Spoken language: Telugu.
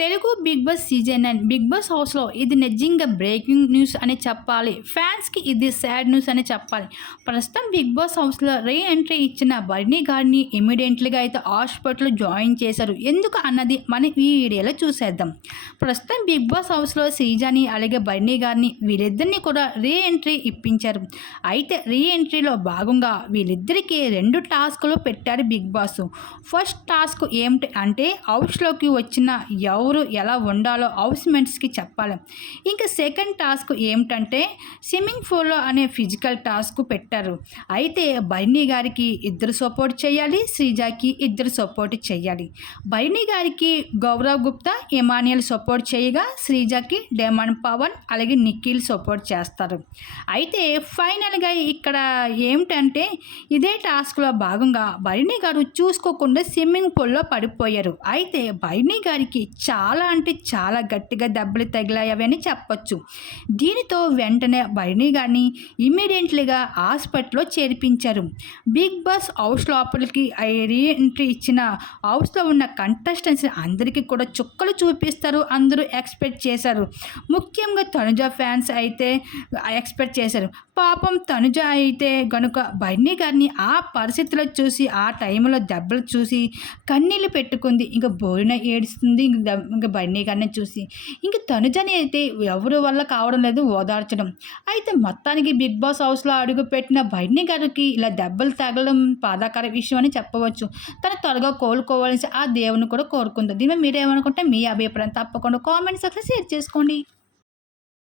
Telugu Bigg Boss season nine Bigg Boss హౌస్లో ఇది నిజంగా బ్రేకింగ్ న్యూస్ అని చెప్పాలి. ఫ్యాన్స్కి ఇది సాడ్ న్యూస్ అని చెప్పాలి. ప్రస్తుతం బిగ్ బాస్ హౌస్లో రీ ఎంట్రీ ఇచ్చిన బర్నీ గారిని ఇమీడియట్లీగా అయితే హాస్పిటల్ జాయిన్ చేశారు. ఎందుకు అన్నది మనం ఈ వీడియోలో చూసేద్దాం. ప్రస్తుతం బిగ్ బాస్ హౌస్లో సీజాని అలాగే బర్నీ గారిని వీరిద్దరిని కూడా రీ ఎంట్రీ ఇప్పించారు. అయితే రీ ఎంట్రీలో భాగంగా వీళ్ళిద్దరికీ రెండు టాస్క్లు పెట్టారు బిగ్ బాస్. ఫస్ట్ టాస్క్ ఏమిటి అంటే హౌస్లోకి వచ్చిన ఎవరు ఎలా ఉండాలో హౌస్ మెంట్స్కి చెప్పాలి. ఇంకా సెకండ్ టాస్క్ ఏమిటంటే స్విమ్మింగ్ పూల్లో అనే ఫిజికల్ టాస్క్ పెట్టారు. అయితే బైనీ గారికి ఇద్దరు సపోర్ట్ చేయాలి శ్రీజాకి ఇద్దరు సపోర్ట్ చేయాలి. బైనీ గారికి గౌరవ్ గుప్తా ఇమానియల్ సపోర్ట్ చేయగా శ్రీజాకి డేమన్ పవన్ అలాగే నిఖిల్ సపోర్ట్ చేస్తారు. అయితే ఫైనల్గా ఇక్కడ ఏమిటంటే ఇదే టాస్క్లో భాగంగా బైనీ గారు చూసుకోకుండా స్విమ్మింగ్ పూల్లో పడిపోయారు. అయితే బైనీ గారికి చాలా అంటే చాలా గట్టిగా దెబ్బలు తగిలాయని చెప్పొచ్చు. దీనితో వెంటనే బైనీ గారిని ఇమ్మీడియట్లీగా హాస్పిటల్లో చేర్పించారు. బిగ్ బాస్ హౌస్ లోపలికి రీఎంట్రీ ఇచ్చిన హౌస్లో ఉన్న కంటెస్టెంట్స్ అందరికీ కూడా చుక్కలు చూపిస్తారు అందరూ ఎక్స్పెక్ట్ చేశారు. ముఖ్యంగా తనుజ ఫ్యాన్స్ అయితే ఎక్స్పెక్ట్ చేశారు. పాపం తనుజ అయితే గనుక బన్నీ గారిని ఆ పరిస్థితిలో చూసి ఆ టైంలో దెబ్బలు చూసి కన్నీళ్ళు పెట్టుకుంది. ఇంకా బోరిన ఏడుస్తుంది. ఇంకా బన్నీ గారిని చూసి ఇంక తనుజని అయితే ఎవరి వల్ల కావడం లేదు ఓదార్చడం. అయితే మొత్తానికి బిగ్ బాస్ హౌస్లో అడుగుపెట్టిన బన్నీ గారికి ఇలా దెబ్బలు తగలడం బాధాకర విషయం అని చెప్పవచ్చు. తను త్వరగా కోలుకోవాలని ఆ దేవుని కూడా కోరుకుంది. దీని మీరేమనుకుంటే మీ అభిప్రాయం తప్పకుండా కామెంట్స్ అట్లా షేర్ చేసుకోండి.